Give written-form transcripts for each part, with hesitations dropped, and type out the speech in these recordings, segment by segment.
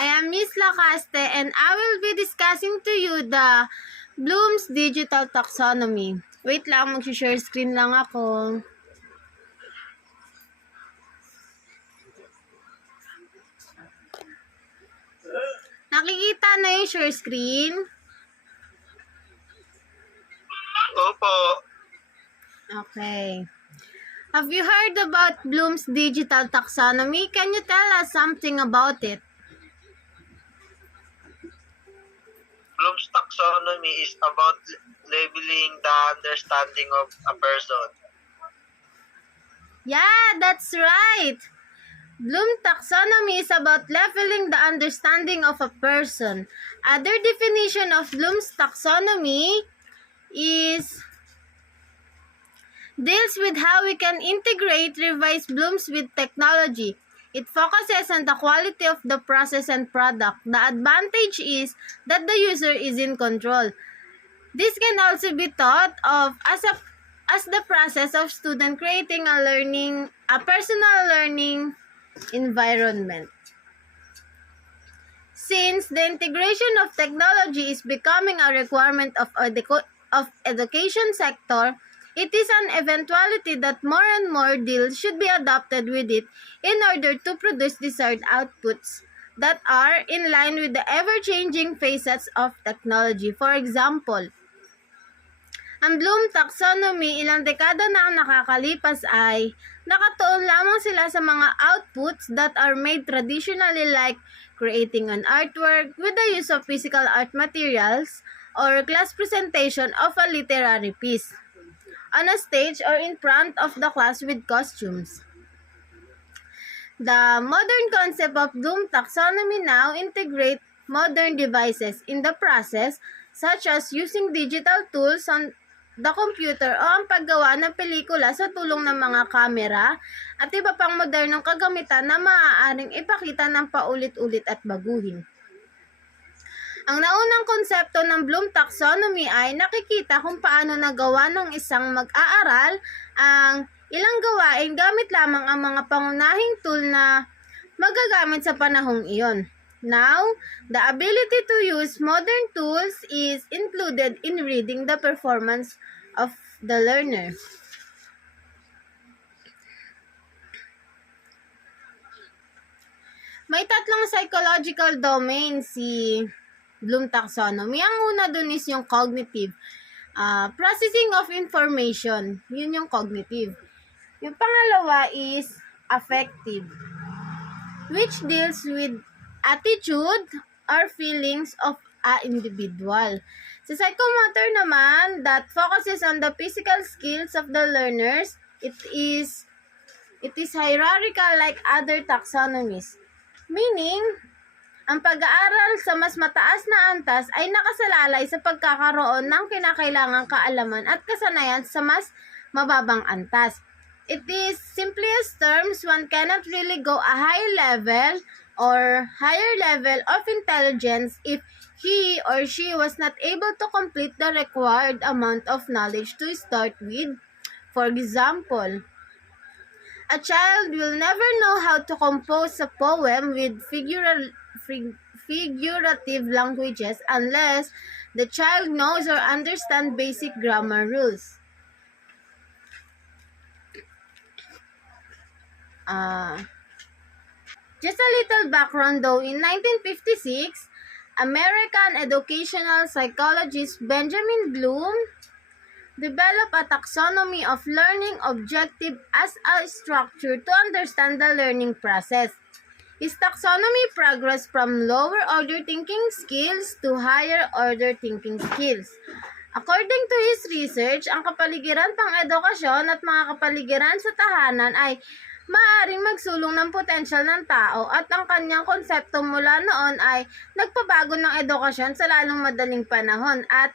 I am Miss Lacaste and I will be discussing to you the Bloom's Digital Taxonomy. Wait lang, mag-share screen lang ako. Nakikita na yung share screen? Opo. Okay. Have you heard about Bloom's Digital Taxonomy? Can you tell us something about it? Bloom's taxonomy is about labeling the understanding of a person. Yeah, that's right. Bloom taxonomy is about leveling the understanding of a person. Other definition of Bloom's taxonomy is deals with how we can integrate revise Bloom's with technology. It focuses on the quality of the process and product. The advantage is that the user is in control. This can also be thought of as the process of student creating a personal learning environment. Since the integration of technology is becoming a requirement of education sector, it is an eventuality that more and more deals should be adopted with it in order to produce desired outputs that are in line with the ever-changing facets of technology. For example, ang Bloom taxonomy ilang dekada na ang nakakalipas ay nakatuon lamang sila sa mga outputs that are made traditionally like creating an artwork with the use of physical art materials or class presentation of a literary piece on a stage or in front of the class with costumes. The modern concept of Bloom taxonomy now integrate modern devices in the process, such as using digital tools on the computer o ang paggawa ng pelikula sa tulong ng mga kamera at iba pang modernong kagamitan na maaaring ipakita ng paulit-ulit at baguhin. Ang naunang konsepto ng Bloom taxonomy ay nakikita kung paano nagawa ng isang mag-aaral ang ilang gawain gamit lamang ang mga pangunahing tool na magagamit sa panahong iyon. Now, the ability to use modern tools is included in reading the performance of the learner. May tatlong psychological domain si Bloom taxonomy. Ang una dun is yung cognitive. Processing of information. Yun yung cognitive. Yung pangalawa is affective, which deals with attitude or feelings of a individual. Sa psychomotor naman, that focuses on the physical skills of the learners. It is hierarchical like other taxonomies. Meaning, ang pag-aaral sa mas mataas na antas ay nakasalalay sa pagkakaroon ng kinakailangang kaalaman at kasanayan sa mas mababang antas. It is simplest terms, one cannot really go a higher level of intelligence if he or she was not able to complete the required amount of knowledge to start with. For example, a child will never know how to compose a poem with figurative languages unless the child knows or understands basic grammar rules. Just a little background though, in 1956, American educational psychologist Benjamin Bloom developed a taxonomy of learning objective as a structure to understand the learning process. His taxonomy progressed from lower order thinking skills to higher order thinking skills. According to his research, ang kapaligiran pang-edukasyon at mga kapaligiran sa tahanan ay maaaring magsulong ng potensyal ng tao at ang kanyang konsepto mula noon ay nagpabago ng edukasyon sa lalong madaling panahon at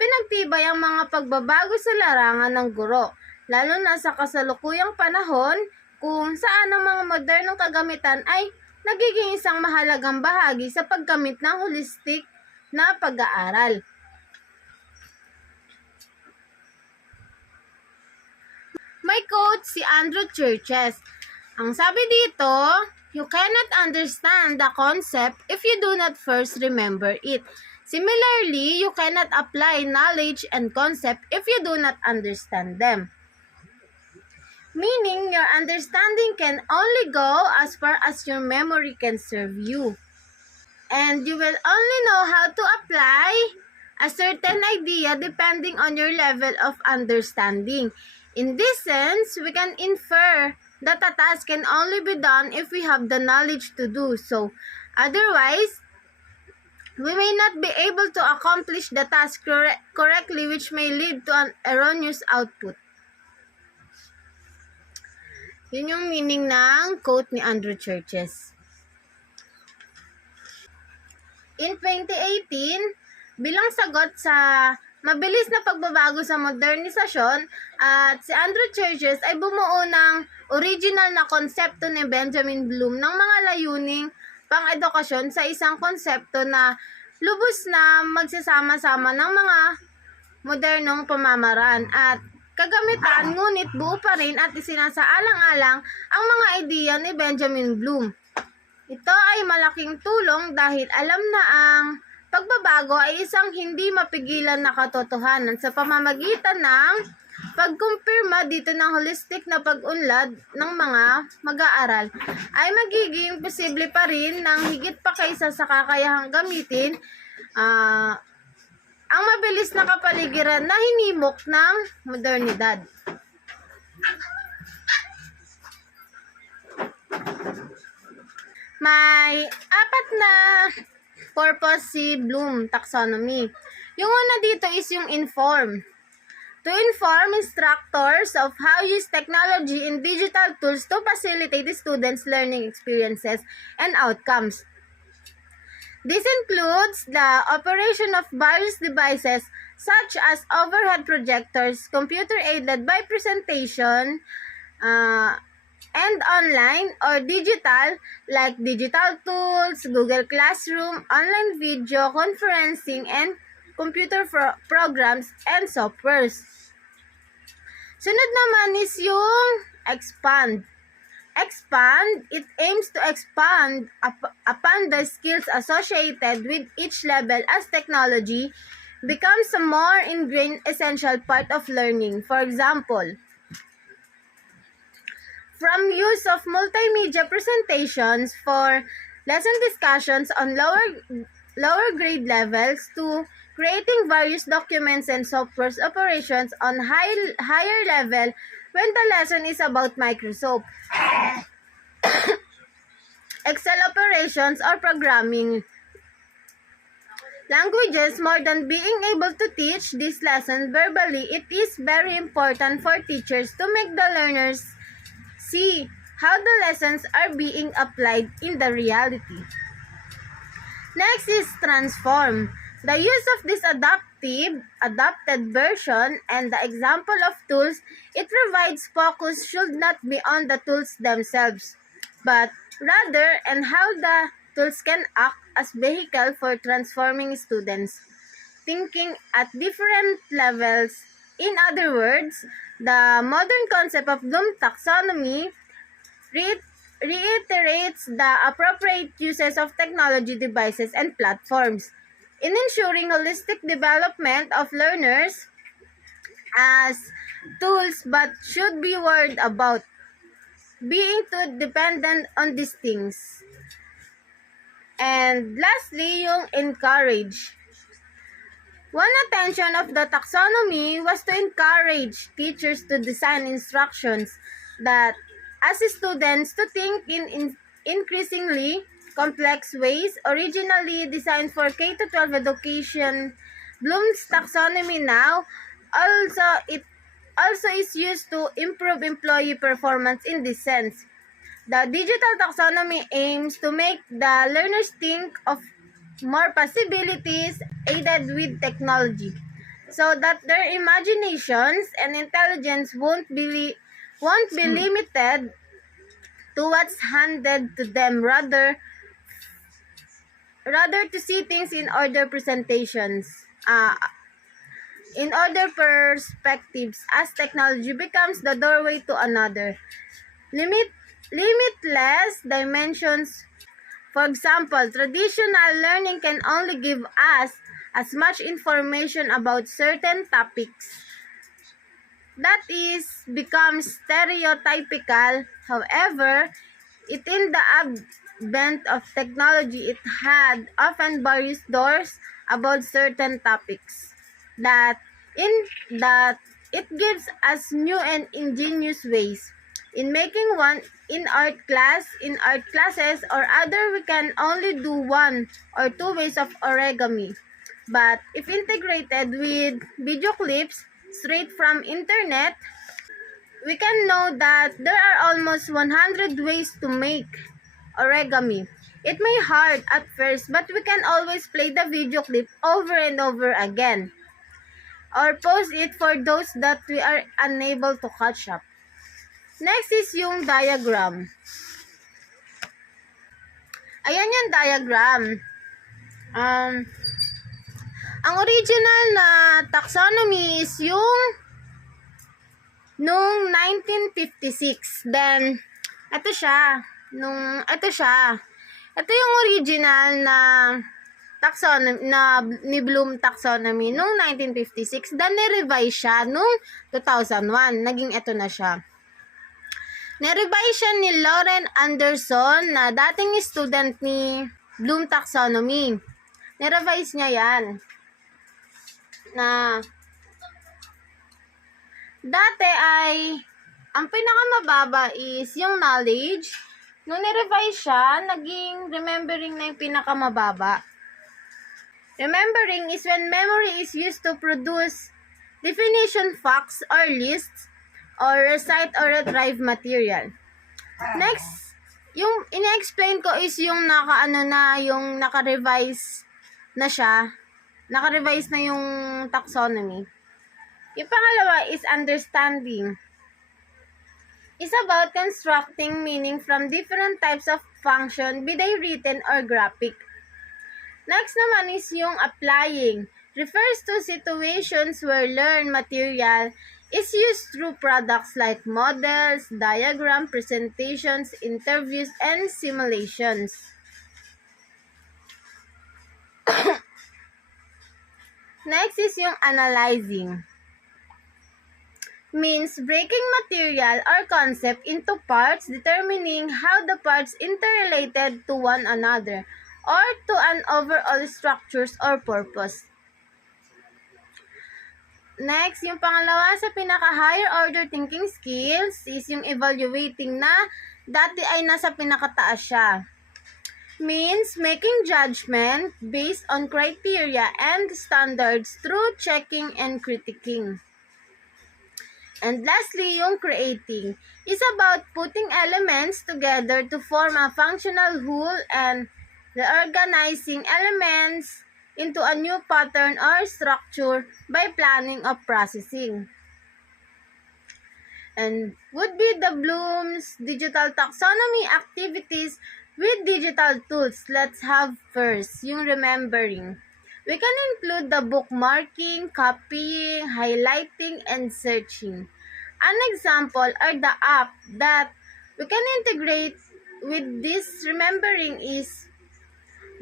pinagtibay ang mga pagbabago sa larangan ng guro, lalo na sa kasalukuyang panahon kung saan ang mga modernong kagamitan ay nagiging isang mahalagang bahagi sa paggamit ng holistic na pag-aaral. May quote si Andrew Churches. Ang sabi dito, You cannot understand the concept if you do not first remember it. Similarly, you cannot apply knowledge and concept if you do not understand them. Meaning, your understanding can only go as far as your memory can serve you. And you will only know how to apply a certain idea depending on your level of understanding. In this sense, we can infer that a task can only be done if we have the knowledge to do so. Otherwise, we may not be able to accomplish the task correctly, which may lead to an erroneous output. Yun yung meaning ng quote ni Andrew Churches. In 2018, bilang sagot sa mabilis na pagbabago sa modernisasyon, at si Andrew Churches ay bumuo ng original na konsepto ni Benjamin Bloom ng mga layuning pang-edukasyon sa isang konsepto na lubos na magsasama-sama ng mga modernong pamamaraan at kagamitan, ngunit buo pa rin at isinasaalang-alang ang mga ideya ni Benjamin Bloom. Ito ay malaking tulong dahil alam na ang pagbabago ay isang hindi mapigilan na katotohanan sa pamamagitan ng pagkumpirma dito ng holistic na pag-unlad ng mga mag-aaral ay magiging posible pa rin ng higit pa kaysa sa kakayahang gamitin ang mabilis na kapaligiran na hinimok ng modernidad. May apat na purpose si Bloom taxonomy. Yung una dito is yung inform. To inform instructors of how use technology and digital tools to facilitate the students' learning experiences and outcomes. This includes the operation of various devices such as overhead projectors, computer-aided by presentation, and online or digital like digital tools, Google Classroom, online video conferencing, and computer programs and softwares. Sunod naman is yung expand. Expand, it aims to expand upon the skills associated with each level as technology becomes a more ingrained essential part of learning. For example, from use of multimedia presentations for lesson discussions on lower grade levels to creating various documents and software operations on higher level when the lesson is about Microsoft, Excel operations, or programming languages. More than being able to teach this lesson verbally, it is very important for teachers to make the learners see how the lessons are being applied in the reality. Next is transform. The use of this adapted version and the example of tools it provides focus should not be on the tools themselves, but rather on how the tools can act as vehicle for transforming students' thinking at different levels. In other words, the modern concept of Bloom taxonomy reiterates the appropriate uses of technology devices and platforms in ensuring holistic development of learners as tools, but should be worried about being too dependent on these things. And lastly, yung encourage. One attention of the taxonomy was to encourage teachers to design instructions that as students to think in increasingly complex ways. Originally designed for K-12 education, Bloom's taxonomy now also is used to improve employee performance in this sense. The digital taxonomy aims to make the learners think of more possibilities aided with technology, so that their imaginations and intelligence won't be limited to what's handed to them, rather to see things in order presentations, in order perspectives as technology becomes the doorway to another. limitless dimensions. For example, traditional learning can only give us as much information about certain topics. That is becomes stereotypical. However, it in the advent of technology, it had often various doors about certain topics that in that it gives us new and ingenious ways in making one in art classes or other. We can only do one or two ways of origami, but if integrated with video clips straight from internet, we can know that there are almost 100 ways to make origami. It may hard at first, but we can always play the video clip over and over again or pause it for those that we are unable to catch up. Next is yung diagram. Ayan yung diagram. Ang original na taxonomy is yung nung 1956. Then, ito siya. Ito yung original na taxonomy, ni Bloom taxonomy nung 1956. Then, ni-revise siya nung 2001. Naging ito na siya. Ni-revise siya ni Lauren Anderson na dating student ni Bloom taxonomy. Ni-revise niya yan. Na dati ay ang pinakamababa is yung knowledge. Nung ni-revise siya, naging remembering na yung pinakamababa. Remembering is when memory is used to produce definition facts or lists or recite or retrieve material. Next, yung ina-explain ko is yung yung naka-revise na siya. Naka-revise na yung taxonomy. Yung pangalawa is understanding. It's about constructing meaning from different types of function, be they written or graphic. Next naman is yung applying. Refers to situations where learned material is used through products like models, diagram, presentations, interviews, and simulations. Next is yung analyzing. Means breaking material or concept into parts, determining how the parts interrelated to one another or to an overall structures or purpose. Next, yung pangalawa sa pinaka-higher order thinking skills is yung evaluating na dati ay nasa pinakataas siya. Means making judgment based on criteria and standards through checking and critiquing. And lastly, yung creating is about putting elements together to form a functional whole and reorganizing elements into a new pattern or structure by planning of processing. And would be the Bloom's digital taxonomy activities with digital tools. Let's have first yung remembering. We can include the bookmarking, copying, highlighting, and searching. An example are the app that we can integrate with this remembering is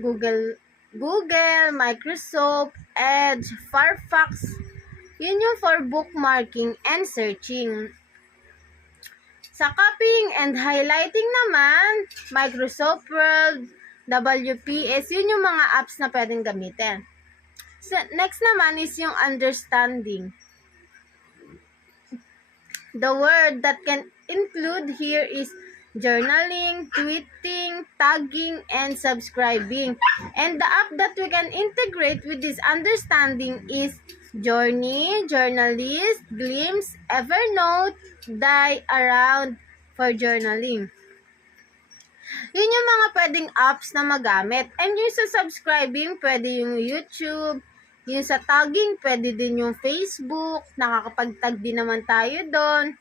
Google, Microsoft, Edge, Firefox. Yun yung for bookmarking and searching. Sa copying and highlighting naman, Microsoft Word, WPS, yun yung mga apps na pwedeng gamitin. So, next naman is yung understanding. The word that can include here is journaling, tweeting, tagging, and subscribing. And the app that we can integrate with this understanding is Journey, Journalist, Glimpse, Evernote, Die Around for journaling. Yun yung mga pwedeng apps na magamit. And yung sa subscribing, pwede yung YouTube. Yung sa tagging, pwede din yung Facebook. Nakakapag-tag din naman tayo doon.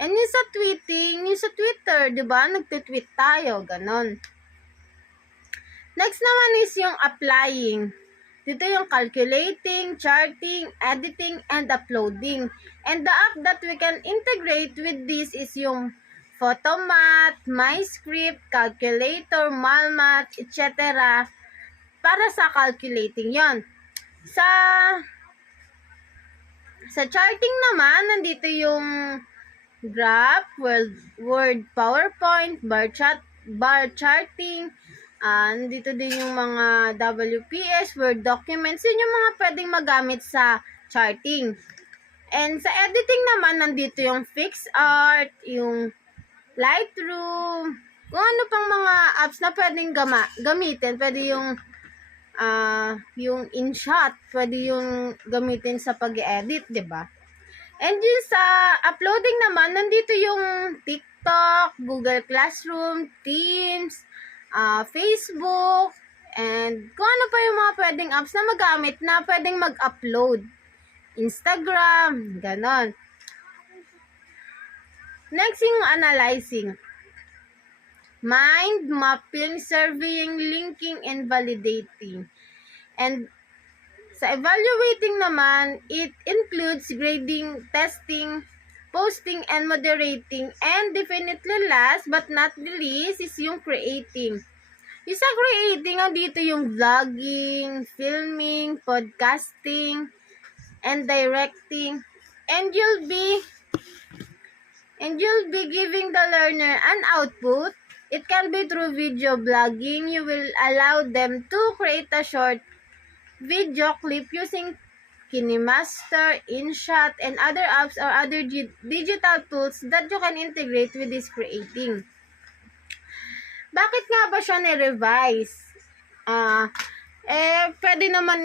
And yung sa tweeting, yung sa Twitter, di ba? Nagtitweet tayo, ganon. Next naman is yung applying. Dito yung calculating, charting, editing, and uploading. And the app that we can integrate with this is yung Photomat, MyScript, Calculator, Malmat, etc. para sa calculating yon. Sa charting naman, nandito yung graph, Word, PowerPoint, bar charting, nandito din yung mga WPS, Word documents, yun yung mga pwedeng magamit sa charting. And sa editing naman, nandito yung FixArt, yung Lightroom, kung ano pang mga apps na pwedeng gamitin. Pwede yung InShot, pwede yung gamitin sa pag-edit, di ba? And yun sa uploading naman, nandito yung TikTok, Google Classroom, Teams, Facebook, and kung ano pa yung mga pwedeng apps na magamit na pwedeng mag-upload. Instagram, ganon. Next yung analyzing. Mind mapping, surveying, linking, and validating. And sa evaluating naman, it includes grading, testing, posting, and moderating. And definitely last but not the least is yung creating. Yung sa creating, dito yung vlogging, filming, podcasting, and directing. And you'll be giving the learner an output. It can be through video blogging. You will allow them to create a short video clip using KineMaster, InShot, and other apps or other digital tools that you can integrate with this creating. Bakit nga ba siya ni-revise? Pwede naman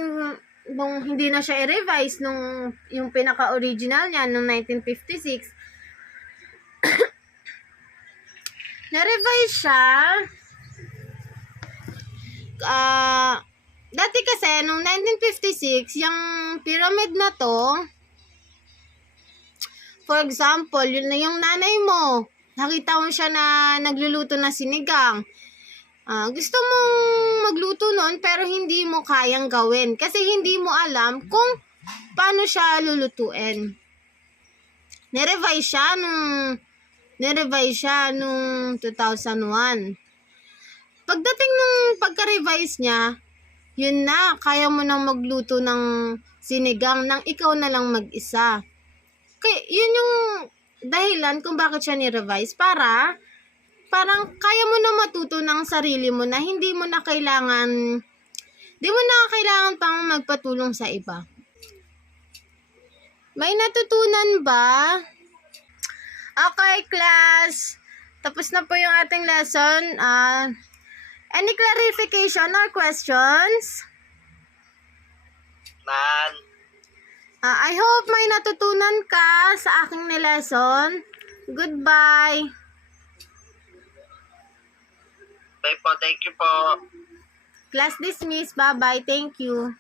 nung hindi na siya i-revise nung yung pinaka-original niya nung 1956. Na-revise siya. Dati kasi, nung 1956, yung pyramid na to, for example, yun na yung nanay mo. Nakita mo siya na nagluluto na sinigang. Gusto mong magluto nun, pero hindi mo kayang gawin. Kasi hindi mo alam kung paano siya lulutuin. Nirevise siya nung 2001. Pagdating nung pagka-revise niya, yun na, kaya mo nang magluto ng sinigang nang ikaw na lang mag-isa. Kaya yun yung dahilan kung bakit siya ni-revise. Parang kaya mo na matuto ng sarili mo na hindi mo na kailangan pang magpatulong sa iba. May natutunan ba? Okay, class. Tapos na po yung ating lesson. Any clarification or questions? Nan. I hope may natutunan ka sa aking lesson. Goodbye. Bye po. Thank you po. Class dismissed. Bye-bye. Thank you.